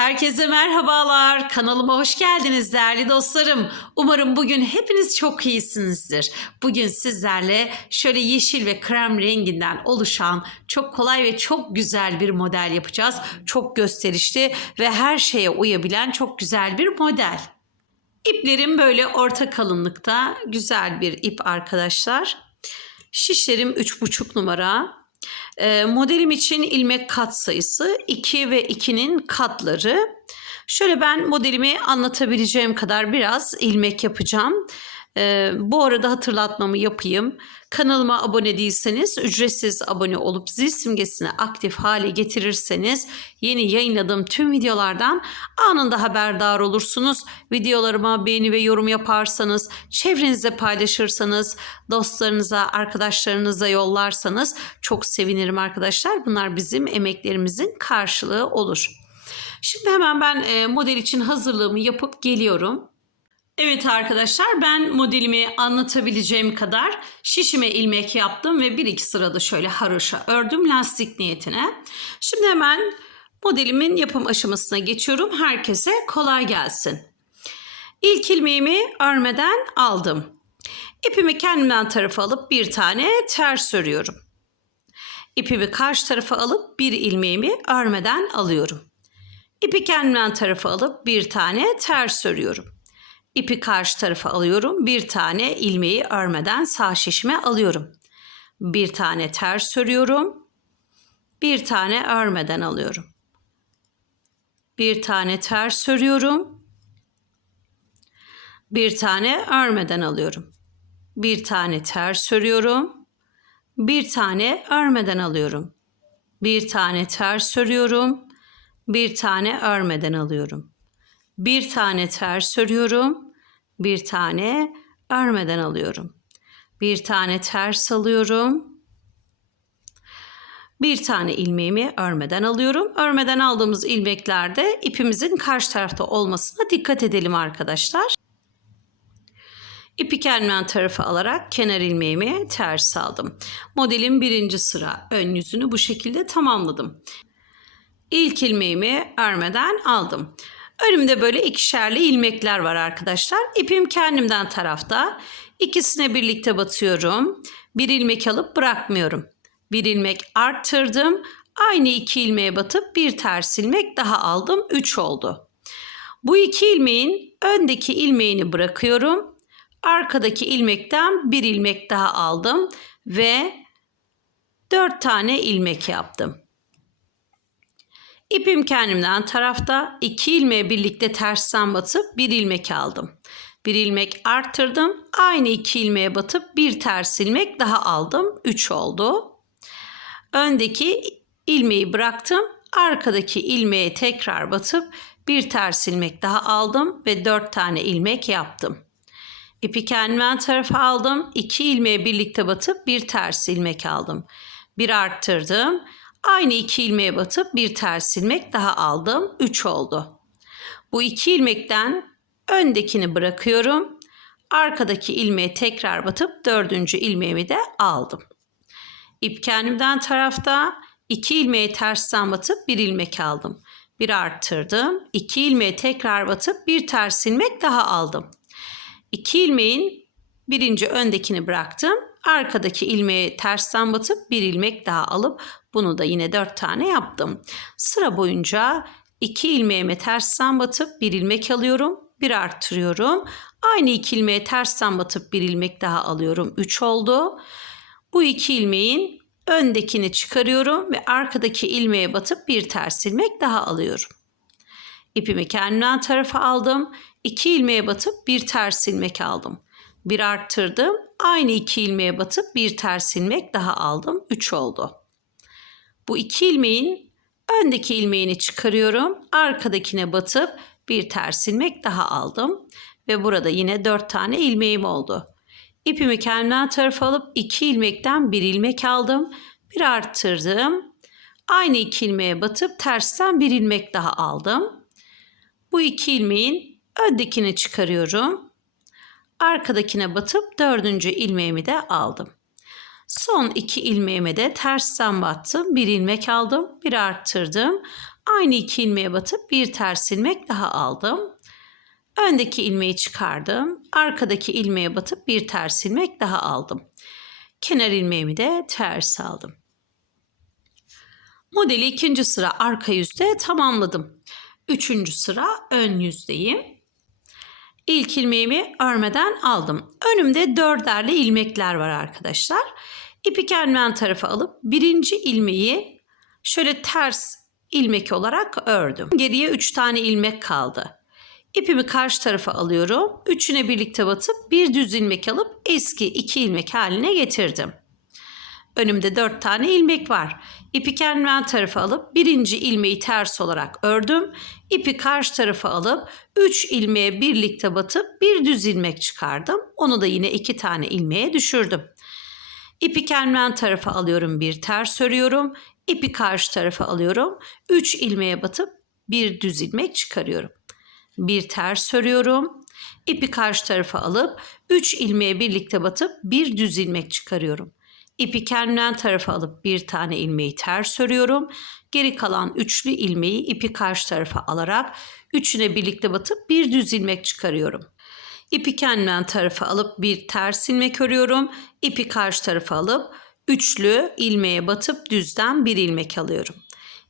Herkese merhabalar. Kanalıma hoş geldiniz değerli dostlarım. Umarım bugün hepiniz çok iyisinizdir. Bugün sizlerle şöyle yeşil ve krem renginden oluşan çok kolay ve çok güzel bir model yapacağız. Çok gösterişli ve her şeye uyabilen çok güzel bir model. İplerim böyle orta kalınlıkta güzel bir ip arkadaşlar. Şişlerim 3,5 numara. Ee, modelim için ilmek kat sayısı 2 ve 2'nin katları. Şöyle ben modelimi anlatabileceğim kadar biraz ilmek yapacağım. Ee, bu arada hatırlatmamı yapayım. Kanalıma abone değilseniz ücretsiz abone olup zil simgesini aktif hale getirirseniz yeni yayınladığım tüm videolardan anında haberdar olursunuz. Videolarıma beğeni ve yorum yaparsanız, çevrenizde paylaşırsanız, dostlarınıza, arkadaşlarınıza yollarsanız çok sevinirim arkadaşlar. Bunlar bizim emeklerimizin karşılığı olur. Şimdi hemen ben e, model için hazırlığımı yapıp geliyorum. Evet arkadaşlar ben modelimi anlatabileceğim kadar şişime ilmek yaptım ve bir iki sırada şöyle haroşa ördüm lastik niyetine. Şimdi hemen modelimin yapım aşamasına geçiyorum. Herkese kolay gelsin. İlk ilmeğimi örmeden aldım. İpimi kendimden tarafa alıp bir tane ters örüyorum. İpimi karşı tarafa alıp bir ilmeğimi örmeden alıyorum. İpi kendimden tarafa alıp bir tane ters örüyorum. İpi karşı tarafa alıyorum. Bir tane ilmeği örmeden sağ şişime alıyorum. Bir tane ters örüyorum. Bir tane örmeden alıyorum. Bir tane ters örüyorum. Bir tane örmeden alıyorum. Bir tane ters örüyorum. Bir tane örmeden alıyorum. Bir tane ters örüyorum. Bir tane örmeden alıyorum. Bir tane ters örüyorum. Bir tane örmeden alıyorum. Bir tane ters alıyorum. Bir tane ilmeğimi örmeden alıyorum. Örmeden aldığımız ilmeklerde ipimizin karşı tarafta olmasına dikkat edelim arkadaşlar. İpi kendimden tarafa alarak kenar ilmeğimi ters aldım. Modelin birinci sıra ön yüzünü bu şekilde tamamladım. İlk ilmeğimi örmeden aldım. Önümde böyle ikişerli ilmekler var arkadaşlar. İpim kendimden tarafta. İkisine birlikte batıyorum. Bir ilmek alıp bırakmıyorum. Bir ilmek arttırdım. Aynı iki ilmeğe batıp bir ters ilmek daha aldım. Üç oldu. Bu iki ilmeğin öndeki ilmeğini bırakıyorum. Arkadaki ilmekten bir ilmek daha aldım ve dört tane ilmek yaptım. İpim kendimden tarafta iki ilmeğe birlikte tersten batıp bir ilmek aldım. Bir ilmek arttırdım. Aynı iki ilmeğe batıp bir ters ilmek daha aldım. Üç oldu. Öndeki ilmeği bıraktım. Arkadaki ilmeğe tekrar batıp bir ters ilmek daha aldım ve dört tane ilmek yaptım. İpi kendimden tarafa aldım. İki ilmeğe birlikte batıp bir ters ilmek aldım. Bir arttırdım. Aynı iki ilmeğe batıp bir ters ilmek daha aldım. 3 oldu. Bu iki ilmekten öndekini bırakıyorum. Arkadaki ilmeğe tekrar batıp dördüncü ilmeğimi de aldım. İp kendimden tarafta iki ilmeğe tersten batıp bir ilmek aldım. Bir arttırdım. İki ilmeğe tekrar batıp bir ters ilmek daha aldım. İki ilmeğin birinci öndekini bıraktım. Arkadaki ilmeğe tersten batıp bir ilmek daha alıp bunu da yine dört tane yaptım. Sıra boyunca iki ilmeğime tersten batıp bir ilmek alıyorum. Bir arttırıyorum. Aynı iki ilmeğe tersten batıp bir ilmek daha alıyorum. Üç oldu. Bu iki ilmeğin öndekini çıkarıyorum ve arkadaki ilmeğe batıp bir ters ilmek daha alıyorum. İpimi kendimden tarafa aldım. İki ilmeğe batıp bir ters ilmek aldım. Bir arttırdım. Aynı iki ilmeğe batıp bir ters ilmek daha aldım. Üç oldu. Bu iki ilmeğin öndeki ilmeğini çıkarıyorum. Arkadakine batıp bir ters ilmek daha aldım. Ve burada yine dört tane ilmeğim oldu. İpimi kendimden tarafa alıp iki ilmekten bir ilmek aldım. Bir arttırdım. Aynı iki ilmeğe batıp tersten bir ilmek daha aldım. Bu iki ilmeğin öndekini çıkarıyorum. Arkadakine batıp dördüncü ilmeğimi de aldım. Son iki ilmeğime de tersten battım. Bir ilmek aldım, bir arttırdım. Aynı iki ilmeğe batıp bir ters ilmek daha aldım. Öndeki ilmeği çıkardım. Arkadaki ilmeğe batıp bir ters ilmek daha aldım. Kenar ilmeğimi de ters aldım. Modeli ikinci sıra arka yüzde tamamladım. Üçüncü sıra ön yüzdeyim. İlk ilmeğimi örmeden aldım. Önümde dörderli ilmekler var arkadaşlar. İpi kendinden tarafa alıp birinci ilmeği şöyle ters ilmek olarak ördüm. Geriye üç tane ilmek kaldı. İpimi karşı tarafa alıyorum. Üçüne birlikte batıp bir düz ilmek alıp eski iki ilmek haline getirdim. Önümde dört tane ilmek var. İpi kendimden tarafa alıp birinci ilmeği ters olarak ördüm. İpi karşı tarafa alıp üç ilmeğe birlikte batıp bir düz ilmek çıkardım. Onu da yine iki tane ilmeğe düşürdüm. İpi kendimden tarafa alıyorum bir ters örüyorum. İpi karşı tarafa alıyorum. Üç ilmeğe batıp bir düz ilmek çıkarıyorum. Bir ters örüyorum. İpi karşı tarafa alıp üç ilmeğe birlikte batıp bir düz ilmek çıkarıyorum. İpi kendimden tarafa alıp bir tane ilmeği ters örüyorum. Geri kalan üçlü ilmeği ipi karşı tarafa alarak üçüne birlikte batıp bir düz ilmek çıkarıyorum. İpi kendimden tarafa alıp bir ters ilmek örüyorum. İpi karşı tarafa alıp üçlü ilmeğe batıp düzden bir ilmek alıyorum.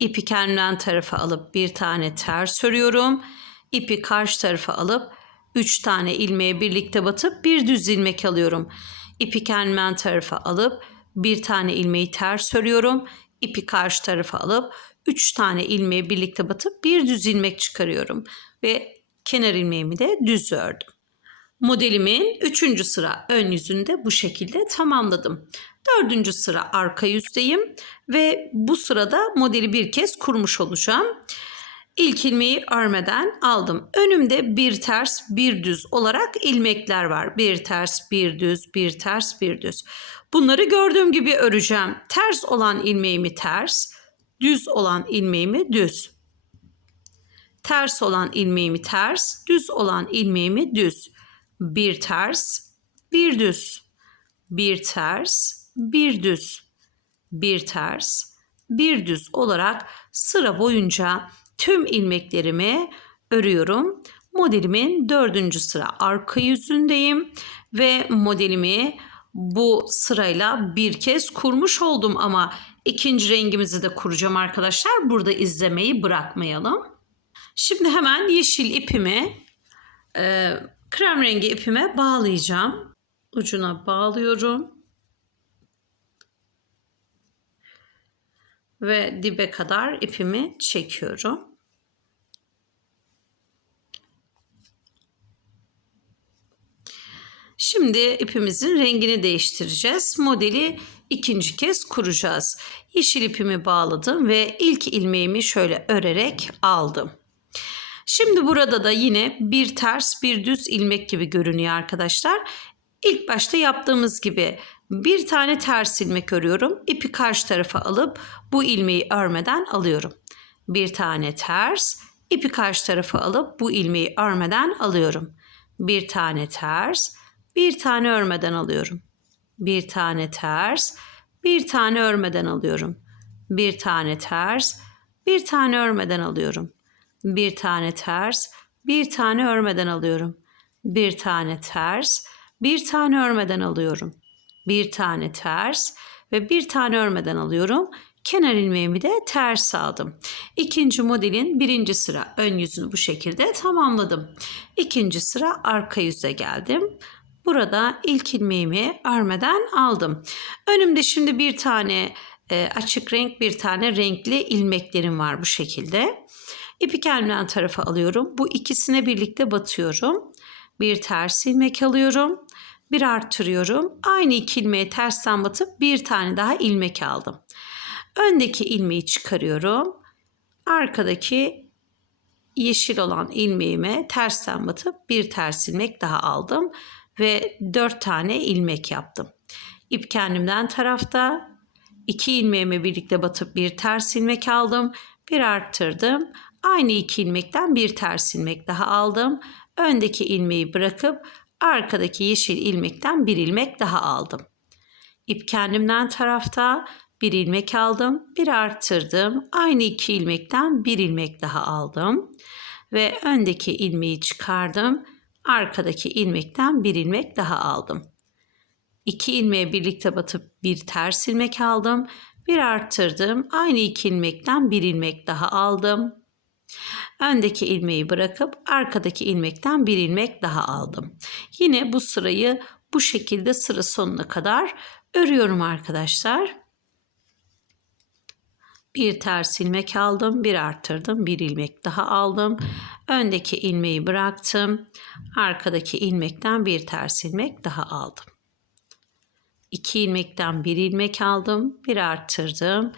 İpi kendimden tarafa alıp bir tane ters örüyorum. İpi karşı tarafa alıp üç tane ilmeğe birlikte batıp bir düz ilmek alıyorum. İpi kendimden tarafa alıp bir tane ilmeği ters örüyorum. İpi karşı tarafa alıp üç tane ilmeği birlikte batıp bir düz ilmek çıkarıyorum. Ve kenar ilmeğimi de düz ördüm. Modelimin üçüncü sıra ön yüzünde bu şekilde tamamladım. Dördüncü sıra arka yüzdeyim ve bu sırada modeli bir kez kurmuş olacağım. İlk ilmeği örmeden aldım. Önümde bir ters bir düz olarak ilmekler var. Bir ters bir düz bir ters bir düz. Bunları gördüğüm gibi öreceğim. Ters olan ilmeğimi ters, düz olan ilmeğimi düz. Ters olan ilmeğimi ters, düz olan ilmeğimi düz. Bir ters, bir düz. Bir ters, bir düz. Bir ters, bir düz olarak sıra boyunca tüm ilmeklerimi örüyorum. Modelimin dördüncü sıra arka yüzündeyim ve modelimi bu sırayla bir kez kurmuş oldum ama ikinci rengimizi de kuracağım arkadaşlar. Burada izlemeyi bırakmayalım. Şimdi hemen yeşil ipimi e, krem rengi ipime bağlayacağım. Ucuna bağlıyorum. Ve dibe kadar ipimi çekiyorum. Şimdi ipimizin rengini değiştireceğiz. Modeli ikinci kez kuracağız. Yeşil ipimi bağladım ve ilk ilmeğimi şöyle örerek aldım. Şimdi burada da yine bir ters bir düz ilmek gibi görünüyor arkadaşlar. İlk başta yaptığımız gibi bir tane ters ilmek örüyorum. İpi karşı tarafa alıp bu ilmeği örmeden alıyorum. Bir tane ters, ipi karşı tarafa alıp bu ilmeği örmeden alıyorum. Bir tane ters, bir tane örmeden alıyorum. Bir tane ters, bir tane örmeden alıyorum. Bir tane ters, bir tane örmeden alıyorum. Bir tane ters, bir tane örmeden alıyorum. Bir tane ters, bir tane örmeden alıyorum. Bir tane ters ve bir tane örmeden alıyorum. Kenar ilmeğimi de ters aldım. İkinci modelin birinci sıra ön yüzünü bu şekilde tamamladım. İkinci sıra arka yüze geldim. Burada ilk ilmeğimi örmeden aldım. Önümde şimdi bir tane e, açık renk bir tane renkli ilmeklerim var bu şekilde. İpi kendimden tarafa alıyorum. Bu ikisine birlikte batıyorum. Bir ters ilmek alıyorum. Bir arttırıyorum. Aynı iki ilmeği tersten batıp bir tane daha ilmek aldım. Öndeki ilmeği çıkarıyorum. Arkadaki yeşil olan ilmeğime tersten batıp bir ters ilmek daha aldım ve 4 tane ilmek yaptım. İp kendimden tarafta iki ilmeğimi birlikte batıp bir ters ilmek aldım. Bir arttırdım. Aynı iki ilmekten bir ters ilmek daha aldım. Öndeki ilmeği bırakıp arkadaki yeşil ilmekten bir ilmek daha aldım. İp kendimden tarafta Bir ilmek aldım, bir arttırdım. Aynı iki ilmekten bir ilmek daha aldım. Ve öndeki ilmeği çıkardım. Arkadaki ilmekten bir ilmek daha aldım. İki ilmeği birlikte batıp bir ters ilmek aldım. Bir arttırdım. Aynı iki ilmekten bir ilmek daha aldım. Öndeki ilmeği bırakıp arkadaki ilmekten bir ilmek daha aldım. Yine bu sırayı bu şekilde sıra sonuna kadar örüyorum arkadaşlar. Bir ters ilmek aldım, bir arttırdım, bir ilmek daha aldım. Öndeki ilmeği bıraktım. Arkadaki ilmekten bir ters ilmek daha aldım. İki ilmekten bir ilmek aldım, bir arttırdım.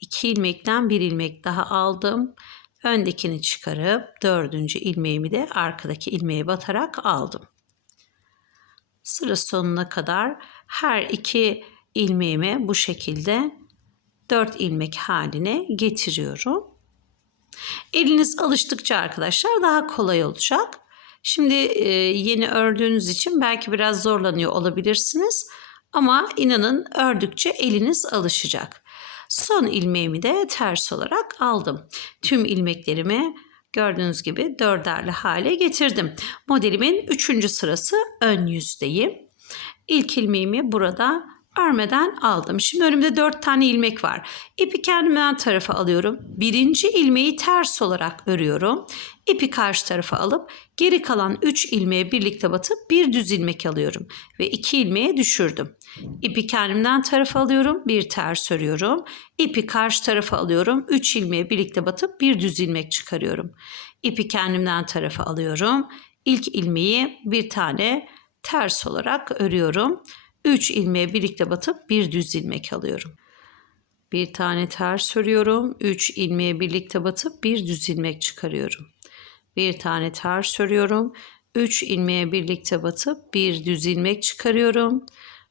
İki ilmekten bir ilmek daha aldım. Öndekini çıkarıp dördüncü ilmeğimi de arkadaki ilmeğe batarak aldım. Sıra sonuna kadar her iki ilmeğimi bu şekilde 4 ilmek haline getiriyorum. Eliniz alıştıkça arkadaşlar daha kolay olacak. Şimdi e, yeni ördüğünüz için belki biraz zorlanıyor olabilirsiniz. Ama inanın ördükçe eliniz alışacak. Son ilmeğimi de ters olarak aldım. Tüm ilmeklerimi gördüğünüz gibi dörderli hale getirdim. Modelimin üçüncü sırası ön yüzdeyim. İlk ilmeğimi burada örmeden aldım. Şimdi önümde 4 tane ilmek var. İpi kendimden tarafa alıyorum. Birinci ilmeği ters olarak örüyorum. İpi karşı tarafa alıp geri kalan 3 ilmeğe birlikte batıp bir düz ilmek alıyorum. Ve 2 ilmeğe düşürdüm. İpi kendimden tarafa alıyorum. Bir ters örüyorum. İpi karşı tarafa alıyorum. 3 ilmeğe birlikte batıp bir düz ilmek çıkarıyorum. İpi kendimden tarafa alıyorum. İlk ilmeği bir tane ters olarak örüyorum. 3 ilmeğe birlikte batıp bir düz ilmek alıyorum. Bir tane ters örüyorum. 3 ilmeğe birlikte batıp bir düz ilmek çıkarıyorum. Bir tane ters örüyorum. 3 ilmeğe birlikte batıp bir düz ilmek çıkarıyorum.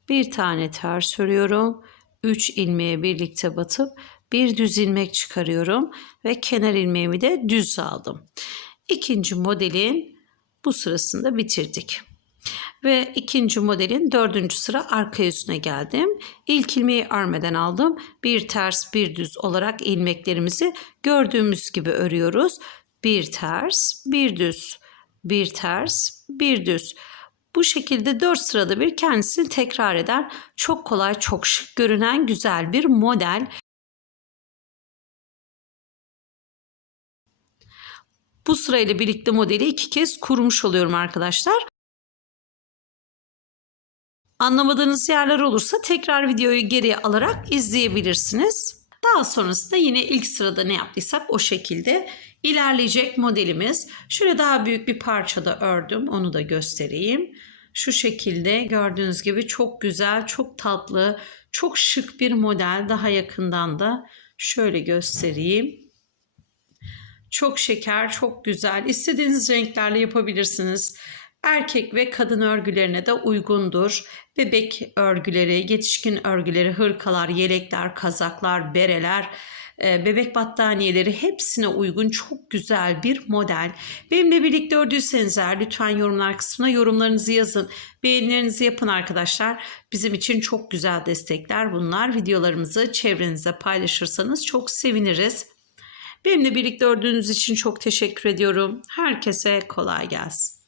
Bir tane ters örüyorum. 3 ilmeğe birlikte batıp bir düz ilmek çıkarıyorum ve kenar ilmeğimi de düz aldım. İkinci modelin bu sırasında bitirdik. Ve ikinci modelin dördüncü sıra arka yüzüne geldim. İlk ilmeği örmeden aldım. Bir ters bir düz olarak ilmeklerimizi gördüğümüz gibi örüyoruz. Bir ters, bir düz, bir ters, bir düz. Bu şekilde dört sırada bir kendisini tekrar eder. Çok kolay, çok şık görünen güzel bir model. Bu sırayla birlikte modeli iki kez kurmuş oluyorum arkadaşlar. Anlamadığınız yerler olursa tekrar videoyu geriye alarak izleyebilirsiniz. Daha sonrasında yine ilk sırada ne yaptıysak o şekilde ilerleyecek modelimiz. Şöyle daha büyük bir parçada ördüm. Onu da göstereyim. Şu şekilde gördüğünüz gibi çok güzel, çok tatlı, çok şık bir model. Daha yakından da şöyle göstereyim. Çok şeker, çok güzel. İstediğiniz renklerle yapabilirsiniz erkek ve kadın örgülerine de uygundur. Bebek örgüleri, yetişkin örgüleri, hırkalar, yelekler, kazaklar, bereler, e, bebek battaniyeleri hepsine uygun çok güzel bir model. Benimle birlikte ördüyseniz eğer lütfen yorumlar kısmına yorumlarınızı yazın. Beğenilerinizi yapın arkadaşlar. Bizim için çok güzel destekler bunlar. Videolarımızı çevrenizde paylaşırsanız çok seviniriz. Benimle birlikte ördüğünüz için çok teşekkür ediyorum. Herkese kolay gelsin.